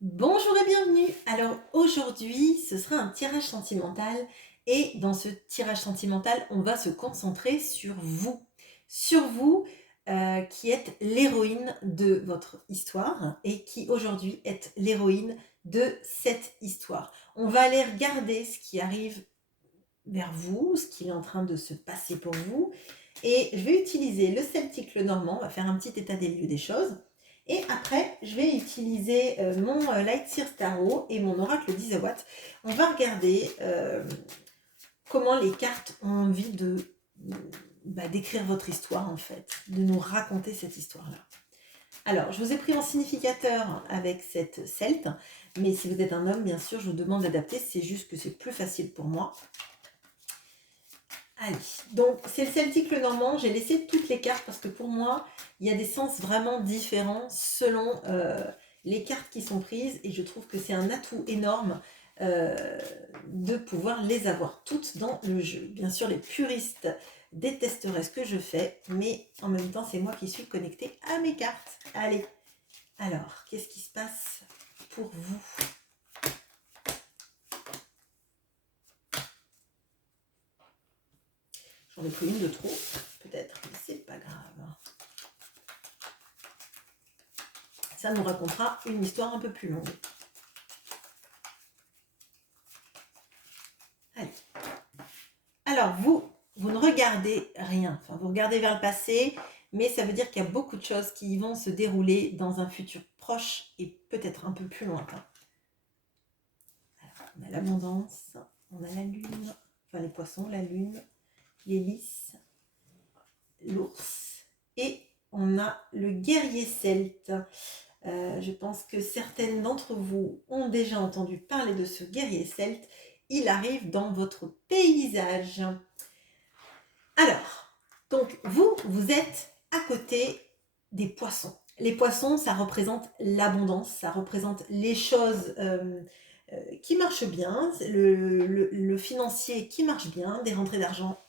Bonjour et bienvenue. Alors aujourd'hui, ce sera un tirage sentimental et dans ce tirage sentimental, on va se concentrer sur vous qui êtes l'héroïne de votre histoire et qui aujourd'hui êtes l'héroïne de cette histoire. On va aller regarder ce qui arrive vers vous, ce qui est en train de se passer pour vous et je vais utiliser le Celtique le Normand, on va faire un petit état des lieux des choses. Et après, je vais utiliser mon Light Seer Tarot et mon Oracle d'Isawatt. On va regarder comment les cartes ont envie de d'écrire votre histoire en fait, de nous raconter cette histoire-là. Alors, je vous ai pris en significateur avec cette celte, mais si vous êtes un homme, bien sûr, je vous demande d'adapter, c'est juste que c'est plus facile pour moi. Allez, donc c'est le celtique le normand, j'ai laissé toutes les cartes parce que pour moi, il y a des sens vraiment différents selon les cartes qui sont prises et je trouve que c'est un atout énorme de pouvoir les avoir toutes dans le jeu. Bien sûr, les puristes détesteraient ce que je fais, mais en même temps, c'est moi qui suis connectée à mes cartes. Allez, alors, qu'est-ce qui se passe pour vous? J'en ai pris une de trop, peut-être, mais c'est pas grave. Ça nous racontera une histoire un peu plus longue. Allez. Alors, vous ne regardez rien. Enfin, vous regardez vers le passé, mais ça veut dire qu'il y a beaucoup de choses qui vont se dérouler dans un futur proche et peut-être un peu plus lointain. Alors, on a l'abondance, on a la lune, enfin les poissons, la lune, les lys, l'ours et on a le guerrier celte. Je pense que certaines d'entre vous ont déjà entendu parler de ce guerrier celte. Il arrive dans votre paysage. Alors, donc vous êtes à côté des poissons. Les poissons, ça représente l'abondance, ça représente les choses qui marchent bien, le financier qui marche bien, des rentrées d'argent.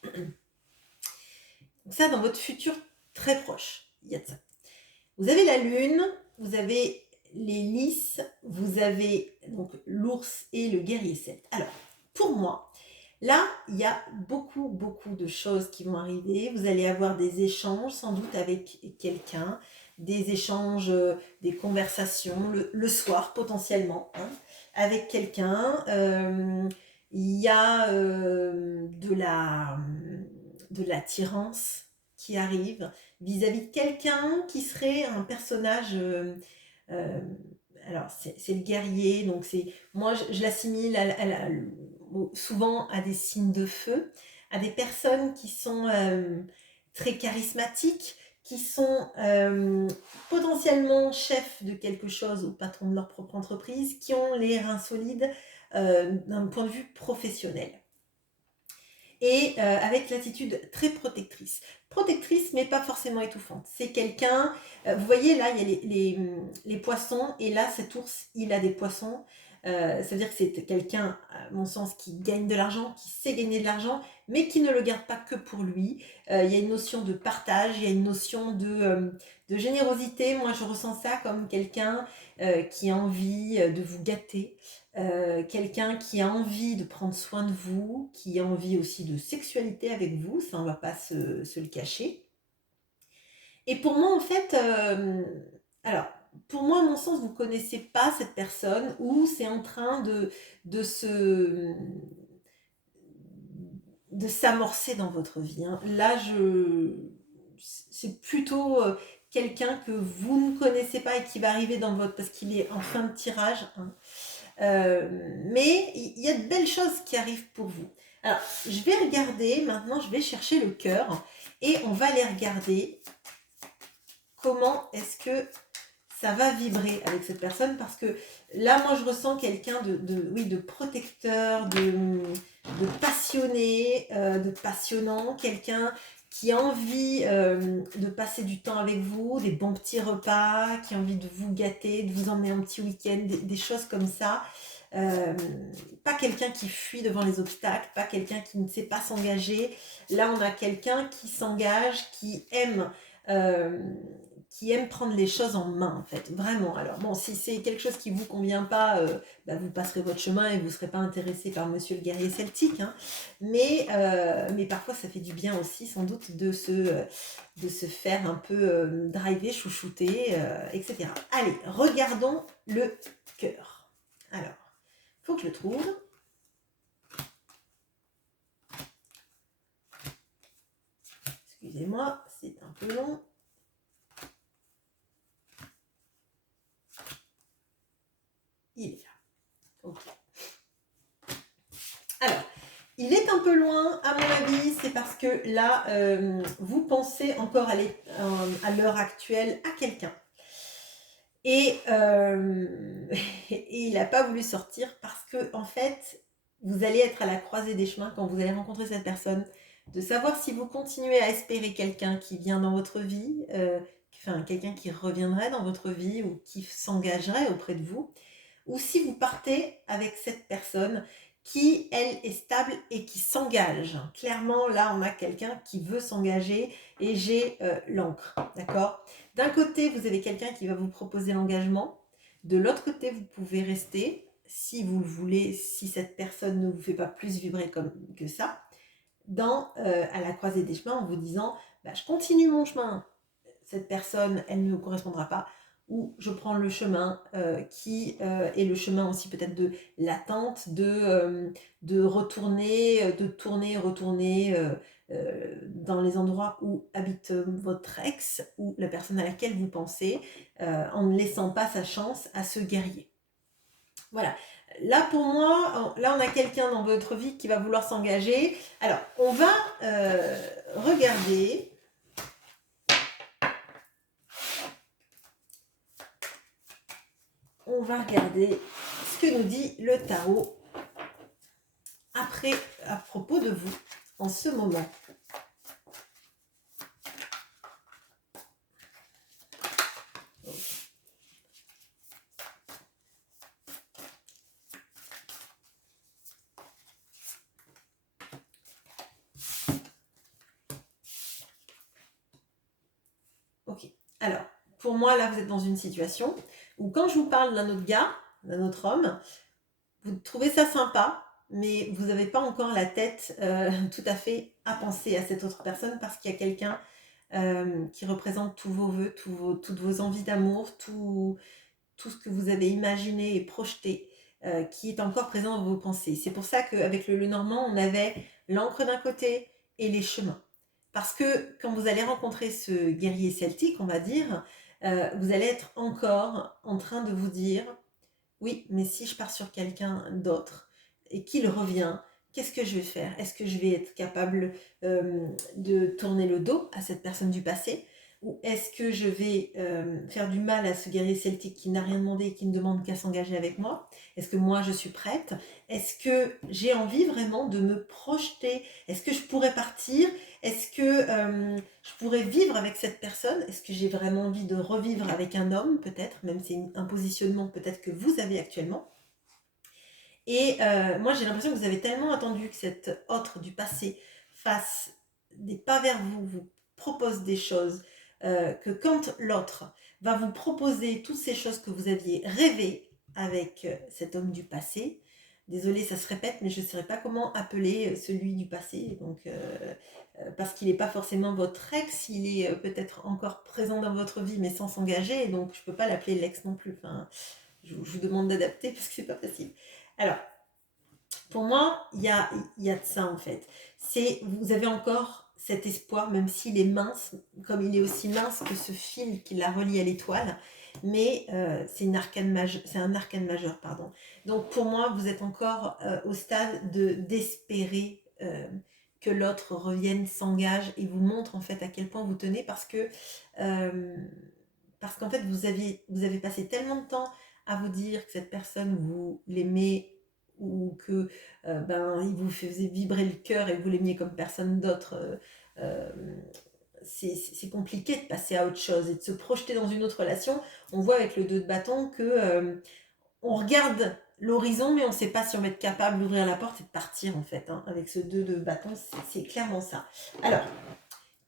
Donc ça, dans votre futur très proche, il y a de ça. Vous avez la lune, vous avez les lys, vous avez donc l'ours et le guerrier celte. Alors, pour moi, là, il y a beaucoup de choses qui vont arriver. Vous allez avoir des échanges sans doute avec quelqu'un, des échanges, des conversations le soir potentiellement hein, avec quelqu'un. Il y a de l'attirance qui arrive vis-à-vis de quelqu'un qui serait un personnage. Euh, alors, c'est le guerrier, donc moi je l'assimile souvent à des signes de feu, à des personnes qui sont très charismatiques, qui sont potentiellement chefs de quelque chose ou patrons de leur propre entreprise, qui ont les reins solides d'un point de vue professionnel et avec l'attitude très protectrice. Protectrice, mais pas forcément étouffante. C'est quelqu'un, vous voyez là, il y a les poissons, et là, cet ours, il a des poissons. Ça veut dire que c'est quelqu'un, à mon sens, qui gagne de l'argent, qui sait gagner de l'argent, mais qui ne le garde pas que pour lui. Il y a une notion de partage, il y a une notion de générosité. Moi, je ressens ça comme quelqu'un qui a envie de vous gâter, quelqu'un qui a envie de prendre soin de vous, qui a envie aussi de sexualité avec vous, ça on va pas se le cacher. Et pour moi en fait, alors pour moi à mon sens vous connaissez pas cette personne ou c'est en train de se de s'amorcer dans votre vie. Hein. Là c'est plutôt quelqu'un que vous ne connaissez pas et qui va arriver dans votre parce qu'il est en fin de tirage. Hein. Mais il y a de belles choses qui arrivent pour vous. Alors, je vais regarder, maintenant je vais chercher le cœur et on va aller regarder comment est-ce que ça va vibrer avec cette personne parce que là, moi, je ressens quelqu'un oui, de protecteur, de passionné, de passionnant, quelqu'un qui a envie de passer du temps avec vous, des bons petits repas, qui a envie de vous gâter, de vous emmener un petit week-end, des choses comme ça. Euh, Pas quelqu'un qui fuit devant les obstacles, pas quelqu'un qui ne sait pas s'engager. Là, on a quelqu'un qui s'engage, qui aime, euh, qui aime prendre les choses en main, en fait, vraiment. Alors bon, si c'est quelque chose qui vous convient pas, vous passerez votre chemin et vous serez pas intéressé par monsieur le guerrier celtique, hein. Mais parfois, ça fait du bien aussi, sans doute, de se faire un peu driver, chouchouter, etc. Allez, regardons le cœur. Alors, il faut que je le trouve. Excusez-moi, c'est un peu long. Il est là. Ok. Alors, il est un peu loin, à mon avis, c'est parce que là, vous pensez encore à l'heure actuelle à quelqu'un. Et, et il n'a pas voulu sortir parce que, en fait, vous allez être à la croisée des chemins quand vous allez rencontrer cette personne, de savoir si vous continuez à espérer quelqu'un qui vient dans votre vie, enfin, quelqu'un qui reviendrait dans votre vie ou qui s'engagerait auprès de vous, ou si vous partez avec cette personne qui, elle, est stable et qui s'engage. Clairement, là, on a quelqu'un qui veut s'engager et j'ai l'encre, d'accord? D'un côté, vous avez quelqu'un qui va vous proposer l'engagement. De l'autre côté, vous pouvez rester, si vous le voulez, si cette personne ne vous fait pas plus vibrer comme que ça, à la croisée des chemins en vous disant je continue mon chemin, cette personne, elle ne correspondra pas, ou je prends le chemin qui est le chemin aussi peut-être de l'attente, de retourner, de tourner, retourner dans les endroits où habite votre ex ou la personne à laquelle vous pensez, en ne laissant pas sa chance à ce guerrier. Voilà. Là, pour moi, là, on a quelqu'un dans votre vie qui va vouloir s'engager. Alors, on va regarder. On va regarder ce que nous dit le tarot à propos de vous en ce moment. Ok. Alors, pour moi, là, vous êtes dans une situation où quand je vous parle d'un autre gars, d'un autre homme, vous trouvez ça sympa, mais vous n'avez pas encore la tête tout à fait à penser à cette autre personne parce qu'il y a quelqu'un qui représente tous vos vœux, toutes vos envies d'amour, tout ce que vous avez imaginé et projeté, qui est encore présent dans vos pensées. C'est pour ça qu'avec le Lenormand, on avait l'encre d'un côté et les chemins. Parce que quand vous allez rencontrer ce guerrier celtique, on va dire, vous allez être encore en train de vous dire, oui, mais si je pars sur quelqu'un d'autre et qu'il revient, qu'est-ce que je vais faire? Est-ce que je vais être capable de tourner le dos à cette personne du passé? Ou est-ce que je vais faire du mal à ce guerrier celtique qui n'a rien demandé et qui ne demande qu'à s'engager avec moi? Est-ce que moi je suis prête? Est-ce que j'ai envie vraiment de me projeter? Est-ce que je pourrais partir? Est-ce que je pourrais vivre avec cette personne? Est-ce que j'ai vraiment envie de revivre avec un homme peut-être? Même c'est un positionnement peut-être que vous avez actuellement. Et moi j'ai l'impression que vous avez tellement attendu que cet autre du passé fasse des pas vers vous, vous propose des choses, que quand l'autre va vous proposer toutes ces choses que vous aviez rêvé avec cet homme du passé, désolée ça se répète, mais je ne saurais pas comment appeler celui du passé, donc parce qu'il n'est pas forcément votre ex, il est peut-être encore présent dans votre vie mais sans s'engager, donc je ne peux pas l'appeler l'ex non plus, enfin, je vous demande d'adapter parce que c'est pas facile. Alors, pour moi, il y a de ça en fait. Vous avez encore cet espoir, même s'il est mince, comme il est aussi mince que ce fil qui la relie à l'étoile, mais c'est un arcane majeur, pardon. Donc pour moi, vous êtes encore au stade d'espérer que l'autre revienne, s'engage et vous montre en fait à quel point vous tenez parce qu'en fait vous avez passé tellement de temps à vous dire que cette personne vous l'aimez ou que il vous faisait vibrer le cœur et vous l'aimiez comme personne d'autre, c'est compliqué de passer à autre chose et de se projeter dans une autre relation. On voit avec le 2 de bâton que on regarde l'horizon mais on ne sait pas si on va être capable d'ouvrir la porte et de partir en fait, hein. Avec ce 2 de bâton, c'est clairement ça. Alors,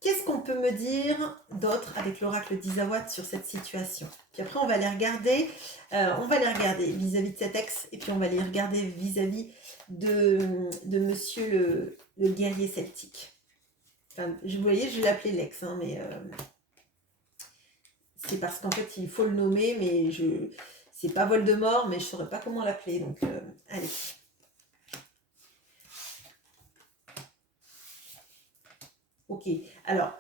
Qu'est-ce qu'on peut me dire d'autre avec l'oracle d'Isawat sur cette situation? Puis après, on va les regarder vis-à-vis de cet ex, et puis on va les regarder vis-à-vis de monsieur le guerrier celtique. Enfin, vous voyez, je vais l'appeler l'ex, hein, mais c'est parce qu'en fait, il faut le nommer, mais c'est pas Voldemort, mais je saurais pas comment l'appeler, donc allez. Ok, alors,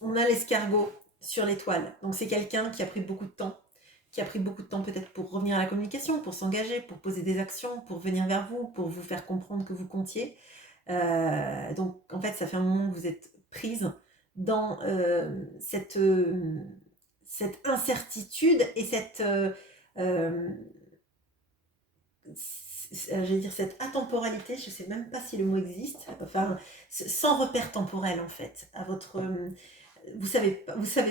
on a l'escargot sur l'étoile. Donc, c'est quelqu'un qui a pris beaucoup de temps. Qui a pris beaucoup de temps peut-être pour revenir à la communication, pour s'engager, pour poser des actions, pour venir vers vous, pour vous faire comprendre que vous comptiez. Donc, en fait, ça fait un moment que vous êtes prise dans cette incertitude et j'allais dire cette atemporalité, je ne sais même pas si le mot existe, enfin, sans repère temporel en fait, à votre, vous savez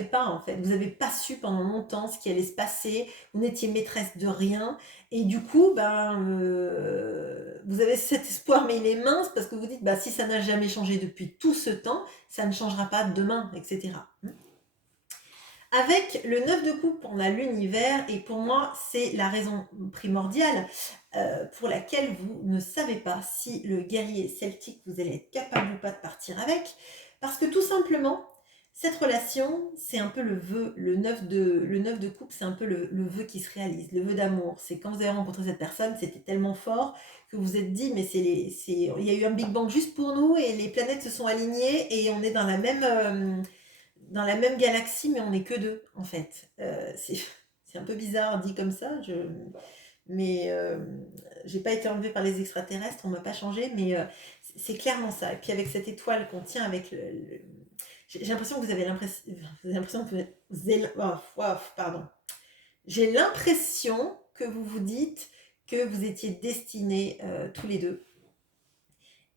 pas en fait, vous n'avez pas su pendant longtemps ce qui allait se passer, vous n'étiez maîtresse de rien, et du coup, vous avez cet espoir, mais il est mince parce que vous dites, si ça n'a jamais changé depuis tout ce temps, ça ne changera pas demain, etc. Avec le 9 de coupe, on a l'univers, et pour moi, c'est la raison primordiale pour laquelle vous ne savez pas si le guerrier celtique, vous allez être capable ou pas de partir avec, parce que tout simplement, cette relation, c'est un peu le vœu, le 9 de coupe, c'est un peu le vœu qui se réalise, le vœu d'amour. C'est quand vous avez rencontré cette personne, c'était tellement fort que vous vous êtes dit, mais il y a eu un Big Bang juste pour nous, et les planètes se sont alignées, et on est dans la même galaxie, mais on n'est que deux, en fait. C'est un peu bizarre dit comme ça, mais j'ai pas été enlevée par les extraterrestres, on m'a pas changé, mais c'est clairement ça. Et puis avec cette étoile qu'on tient avec j'ai l'impression que vous avez l'impression que pardon. J'ai l'impression que vous vous dites que vous étiez destinés tous les deux.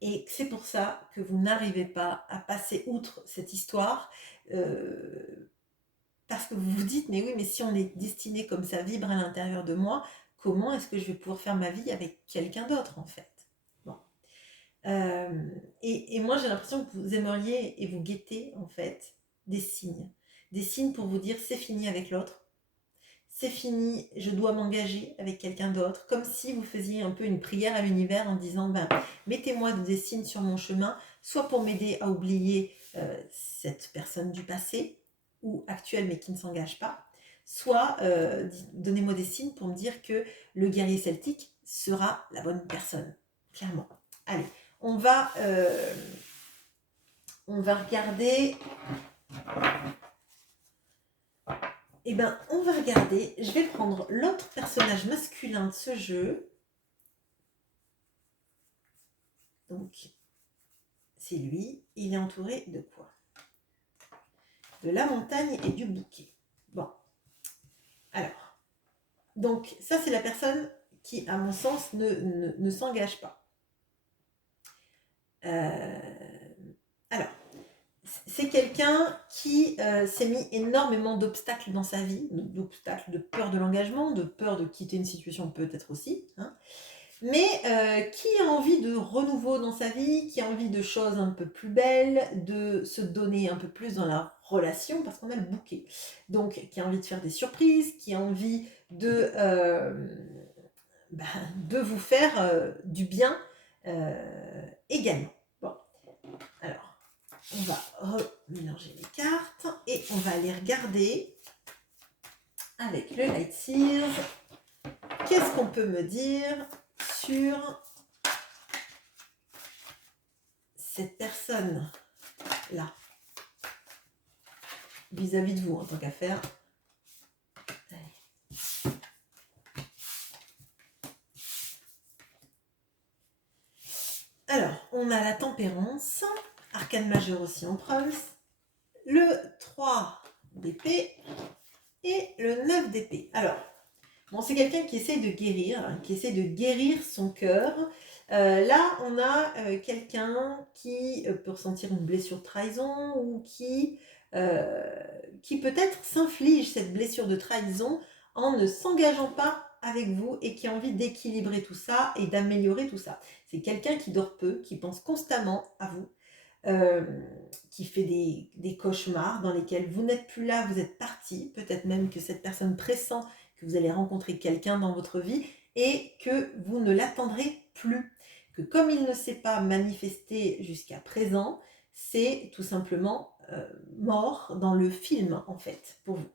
Et c'est pour ça que vous n'arrivez pas à passer outre cette histoire. Parce que vous vous dites, mais oui, mais si on est destiné comme ça vibre à l'intérieur de moi, comment est-ce que je vais pouvoir faire ma vie avec quelqu'un d'autre, en fait? Bon. Et moi, j'ai l'impression que vous aimeriez et vous guettez, en fait, des signes. Des signes pour vous dire, c'est fini avec l'autre. C'est fini, je dois m'engager avec quelqu'un d'autre. Comme si vous faisiez un peu une prière à l'univers en disant, mettez-moi des signes sur mon chemin, soit pour m'aider à oublier cette personne du passé, ou actuelle mais qui ne s'engage pas, soit donnez-moi des signes pour me dire que le guerrier celtique sera la bonne personne, clairement. Allez, on va regarder. On va regarder. Je vais prendre l'autre personnage masculin de ce jeu. Donc, c'est lui. Il est entouré de quoi? De la montagne et du bouquet. Bon. Alors. Donc, ça, c'est la personne qui, à mon sens, ne s'engage pas. Alors, c'est quelqu'un qui s'est mis énormément d'obstacles dans sa vie, d'obstacles, de peur de l'engagement, de peur de quitter une situation peut-être aussi, hein, mais qui a envie de renouveau dans sa vie, qui a envie de choses un peu plus belles, de se donner un peu plus dans la relation, parce qu'on a le bouquet. Donc, qui a envie de faire des surprises, qui a envie de vous faire du bien également. Bon, alors, on va remélanger les cartes et on va aller regarder avec le Light Seals. Qu'est-ce qu'on peut me dire sur cette personne-là vis-à-vis de vous en tant qu'affaire? Alors, on a la tempérance, arcane majeur aussi en preuve, le 3 d'épée et le 9 d'épée. Alors, bon, c'est quelqu'un qui essaie de guérir, qui essaie de guérir son cœur. Là, on a quelqu'un qui peut ressentir une blessure de trahison ou qui peut-être s'inflige cette blessure de trahison en ne s'engageant pas avec vous et qui a envie d'équilibrer tout ça et d'améliorer tout ça. C'est quelqu'un qui dort peu, qui pense constamment à vous, qui fait des cauchemars dans lesquels vous n'êtes plus là, vous êtes parti. Peut-être même que cette personne pressent que vous allez rencontrer quelqu'un dans votre vie et que vous ne l'attendrez plus. Que comme il ne s'est pas manifesté jusqu'à présent, c'est tout simplement mort dans le film, en fait, pour vous.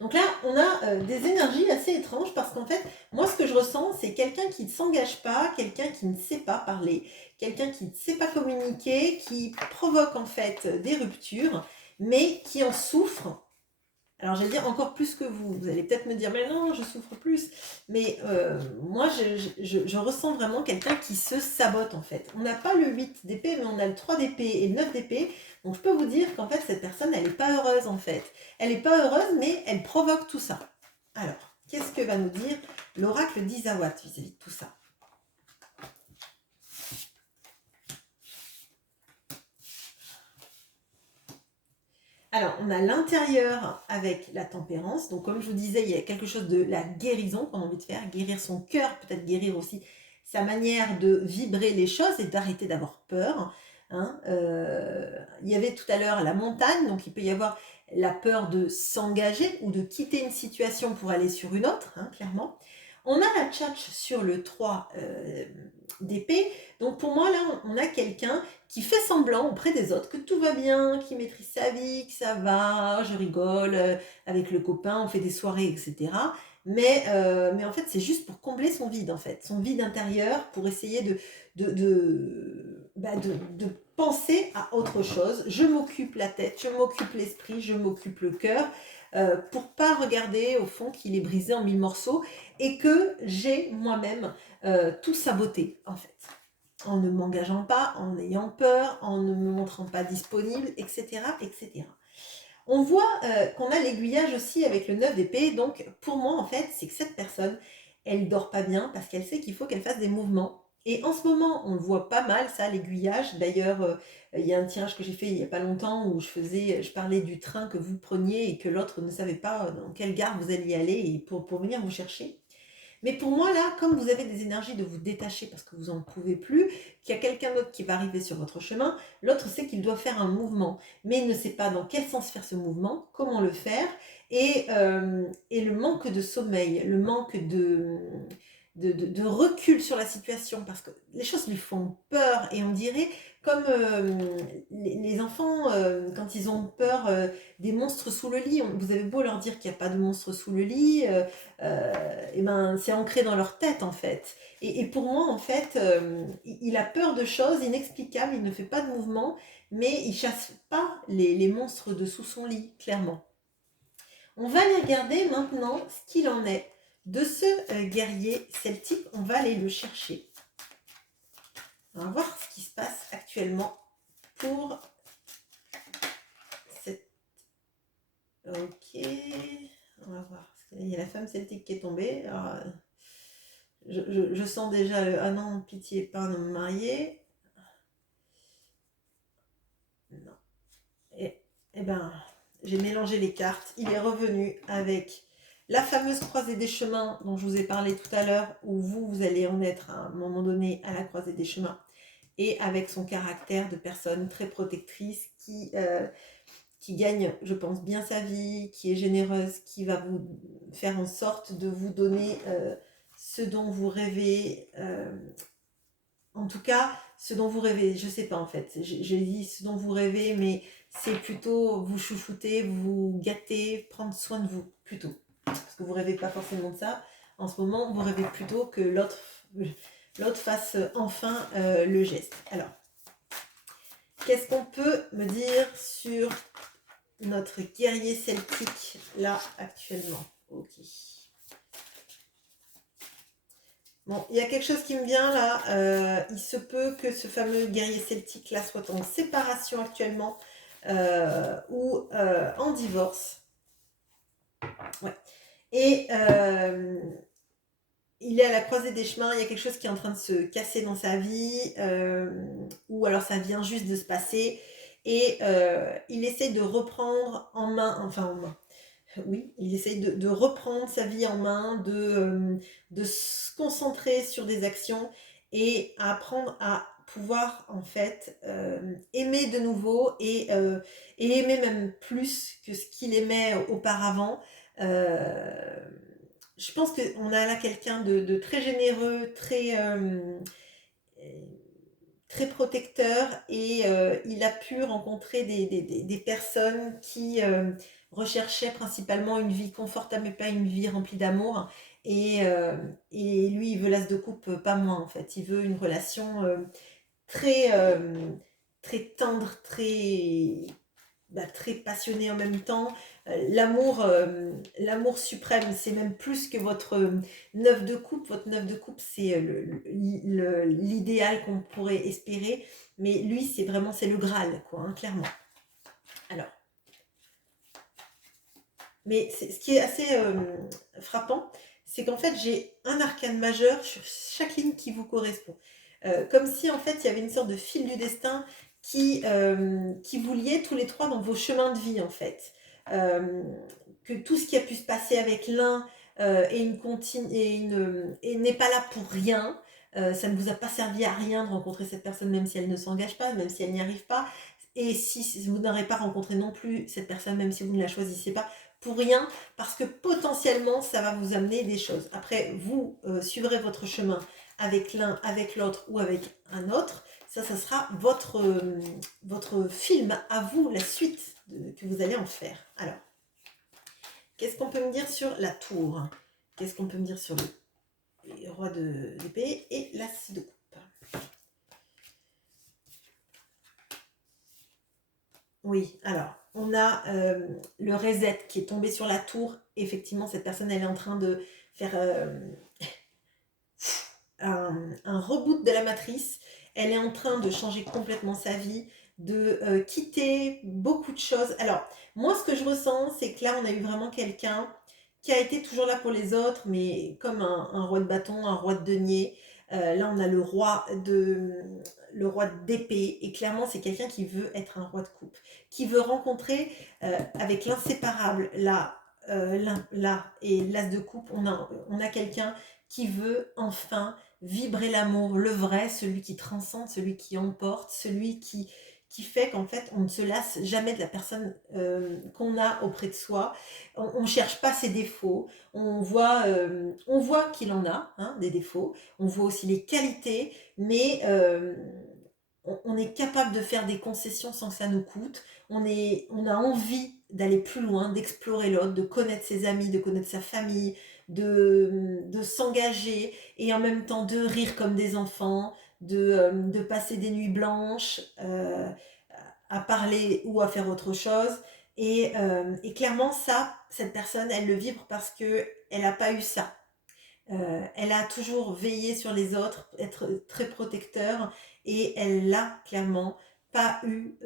Donc là, on a des énergies assez étranges parce qu'en fait, moi, ce que je ressens, c'est quelqu'un qui ne s'engage pas, quelqu'un qui ne sait pas parler, quelqu'un qui ne sait pas communiquer, qui provoque en fait des ruptures, mais qui en souffre. Alors, j'allais dire encore plus que vous. Vous allez peut-être me dire, mais non, je souffre plus. Mais moi, je ressens vraiment quelqu'un qui se sabote, en fait. On n'a pas le 8 d'épée, mais on a le 3 d'épée et le 9 d'épée. Donc, je peux vous dire qu'en fait, cette personne, elle n'est pas heureuse, en fait. Elle n'est pas heureuse, mais elle provoque tout ça. Alors, qu'est-ce que va nous dire l'oracle d'Isawat vis-à-vis de tout ça? Alors, on a l'intérieur avec la tempérance. Donc, comme je vous disais, il y a quelque chose de la guérison qu'on a envie de faire. Guérir son cœur, peut-être guérir aussi sa manière de vibrer les choses et d'arrêter d'avoir peur. Hein. Il y avait tout à l'heure la montagne. Donc, il peut y avoir la peur de s'engager ou de quitter une situation pour aller sur une autre, hein, clairement. On a la tchatch sur le 3 d'épée. Donc, pour moi, là, on a quelqu'un qui fait semblant auprès des autres que tout va bien, qui maîtrise sa vie, que ça va, je rigole avec le copain, on fait des soirées, etc. Mais en fait, c'est juste pour combler son vide, en fait, son vide intérieur, pour essayer de penser à autre chose. Je m'occupe la tête, je m'occupe l'esprit, je m'occupe le cœur, pour pas regarder au fond qu'il est brisé en 1000 morceaux et que j'ai moi-même tout saboté, en fait, en ne m'engageant pas, en ayant peur, en ne me montrant pas disponible, etc. etc. On voit qu'on a l'aiguillage aussi avec le 9 d'épée, donc pour moi en fait, c'est que cette personne, elle dort pas bien parce qu'elle sait qu'il faut qu'elle fasse des mouvements. Et en ce moment, on le voit pas mal, ça, l'aiguillage. D'ailleurs, il y a un tirage que j'ai fait il y a pas longtemps où je parlais du train que vous preniez et que l'autre ne savait pas dans quelle gare vous alliez aller et pour venir vous chercher. Mais pour moi, là, comme vous avez des énergies de vous détacher parce que vous n'en pouvez plus, qu'il y a quelqu'un d'autre qui va arriver sur votre chemin, l'autre sait qu'il doit faire un mouvement, mais il ne sait pas dans quel sens faire ce mouvement, comment le faire, et le manque de sommeil, le manque de recul sur la situation, parce que les choses lui font peur, et on dirait comme les enfants, quand ils ont peur des monstres sous le lit, vous avez beau leur dire qu'il n'y a pas de monstres sous le lit, et ben, c'est ancré dans leur tête en fait. Et pour moi en fait, il a peur de choses inexplicables, il ne fait pas de mouvement, mais il chasse pas les monstres de sous son lit, clairement. On va aller regarder maintenant ce qu'il en est de ce guerrier celtique, on va aller le chercher. On va voir ce qui se passe actuellement pour cette... Ok, on va voir. Il y a la femme celtique qui est tombée. Alors, je sens déjà le ah non, pitié, pas un homme marié. Non. Et ben, j'ai mélangé les cartes. Il est revenu avec la fameuse croisée des chemins dont je vous ai parlé tout à l'heure, où vous allez en être à un moment donné à la croisée des chemins, et avec son caractère de personne très protectrice qui gagne, je pense, bien sa vie, qui est généreuse, qui va vous faire en sorte de vous donner ce dont vous rêvez. En tout cas, ce dont vous rêvez, je sais pas en fait, j'ai dit ce dont vous rêvez, mais c'est plutôt vous chouchouter, vous gâter, prendre soin de vous, plutôt. Parce que vous rêvez pas forcément de ça. En ce moment, vous rêvez plutôt que l'autre fasse enfin le geste. Alors, qu'est-ce qu'on peut me dire sur notre guerrier celtique, là, actuellement? Ok. Bon, il y a quelque chose qui me vient là. Il se peut que ce fameux guerrier celtique là soit en séparation actuellement ou en divorce. Ouais. Et il est à la croisée des chemins. Il y a quelque chose qui est en train de se casser dans sa vie, ou alors ça vient juste de se passer. Et il essaye de reprendre en main, enfin en main. Oui, il essaye de reprendre sa vie en main, de se concentrer sur des actions et apprendre à pouvoir en fait aimer de nouveau et aimer même plus que ce qu'il aimait auparavant. Euh, je pense qu'on a là quelqu'un de très généreux, très protecteur et il a pu rencontrer des personnes qui recherchaient principalement une vie confortable mais pas une vie remplie d'amour. Et lui, il veut l'as de coupe, pas moins en fait. Il veut une relation très, très tendre, très passionné en même temps. L'amour suprême, c'est même plus que votre neuf de coupe. Votre neuf de coupe, c'est l'idéal qu'on pourrait espérer. Mais lui, c'est le Graal, quoi, hein, clairement. Alors, mais ce qui est assez frappant, c'est qu'en fait, j'ai un arcane majeur sur chaque ligne qui vous correspond. Comme si, en fait, il y avait une sorte de fil du destin qui vous liait tous les trois dans vos chemins de vie, en fait. Euh, que tout ce qui a pu se passer avec l'un et n'est pas là pour rien. Ça ne vous a pas servi à rien de rencontrer cette personne, même si elle ne s'engage pas, même si elle n'y arrive pas. Et si vous n'aurez pas rencontré non plus cette personne, même si vous ne la choisissez pas, pour rien, parce que potentiellement, ça va vous amener des choses. Après, vous suivrez votre chemin avec l'un, avec l'autre ou avec un autre. Ça sera votre film à vous, la suite que vous allez en faire. Alors, qu'est-ce qu'on peut me dire sur la tour? Qu'est-ce qu'on peut me dire sur le roi d'épée et l'as de coupe? Oui, alors, on a le reset qui est tombé sur la tour. Effectivement, cette personne, elle est en train de faire un reboot de la matrice. Elle est en train de changer complètement sa vie, de quitter beaucoup de choses. Alors, moi, ce que je ressens, c'est que là, on a eu vraiment quelqu'un qui a été toujours là pour les autres, mais comme un roi de bâton, un roi de denier. Là, on a le roi d'épée, et clairement, c'est quelqu'un qui veut être un roi de coupe, qui veut rencontrer avec l'inséparable, là, et l'as de coupe, on a quelqu'un qui veut enfin vibrer l'amour, le vrai, celui qui transcende, celui qui emporte, celui qui fait qu'en fait on ne se lasse jamais de la personne qu'on a auprès de soi. On ne cherche pas ses défauts, on voit qu'il en a, hein, des défauts, on voit aussi les qualités, mais on est capable de faire des concessions sans que ça nous coûte. On a envie d'aller plus loin, d'explorer l'autre, de connaître ses amis, de connaître sa famille, de s'engager et en même temps de rire comme des enfants, de passer des nuits blanches à parler ou à faire autre chose. Et clairement, ça, cette personne, elle le vibre parce que elle n'a pas eu ça. Elle a toujours veillé sur les autres, être très protecteur, et elle n'a clairement pas eu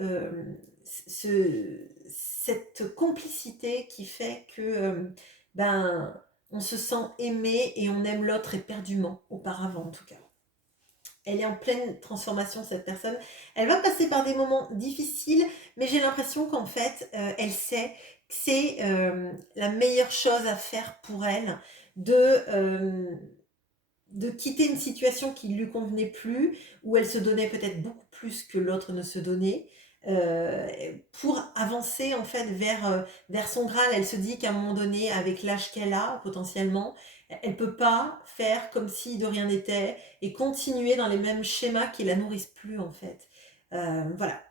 cette complicité qui fait que ben, on se sent aimé et on aime l'autre éperdument, auparavant en tout cas. Elle est en pleine transformation, cette personne. Elle va passer par des moments difficiles, mais j'ai l'impression qu'en fait, elle sait que c'est la meilleure chose à faire pour elle de, euh, de quitter une situation qui ne lui convenait plus, où elle se donnait peut-être beaucoup plus que l'autre ne se donnait, euh, pour avancer en fait vers son Graal. Elle se dit qu'à un moment donné, avec l'âge qu'elle a potentiellement, elle peut pas faire comme si de rien n'était et continuer dans les mêmes schémas qui la nourrissent plus en fait. Voilà.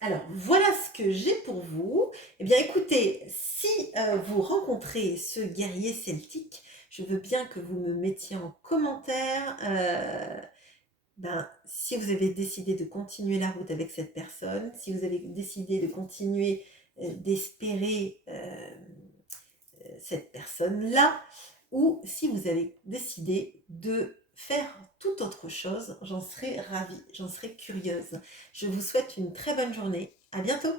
Alors, voilà ce que j'ai pour vous. Eh bien, écoutez, si vous rencontrez ce guerrier celtique, je veux bien que vous me mettiez en commentaire si vous avez décidé de continuer la route avec cette personne, si vous avez décidé de continuer d'espérer cette personne-là, ou si vous avez décidé de faire toute autre chose, j'en serais ravie, j'en serais curieuse. Je vous souhaite une très bonne journée. À bientôt!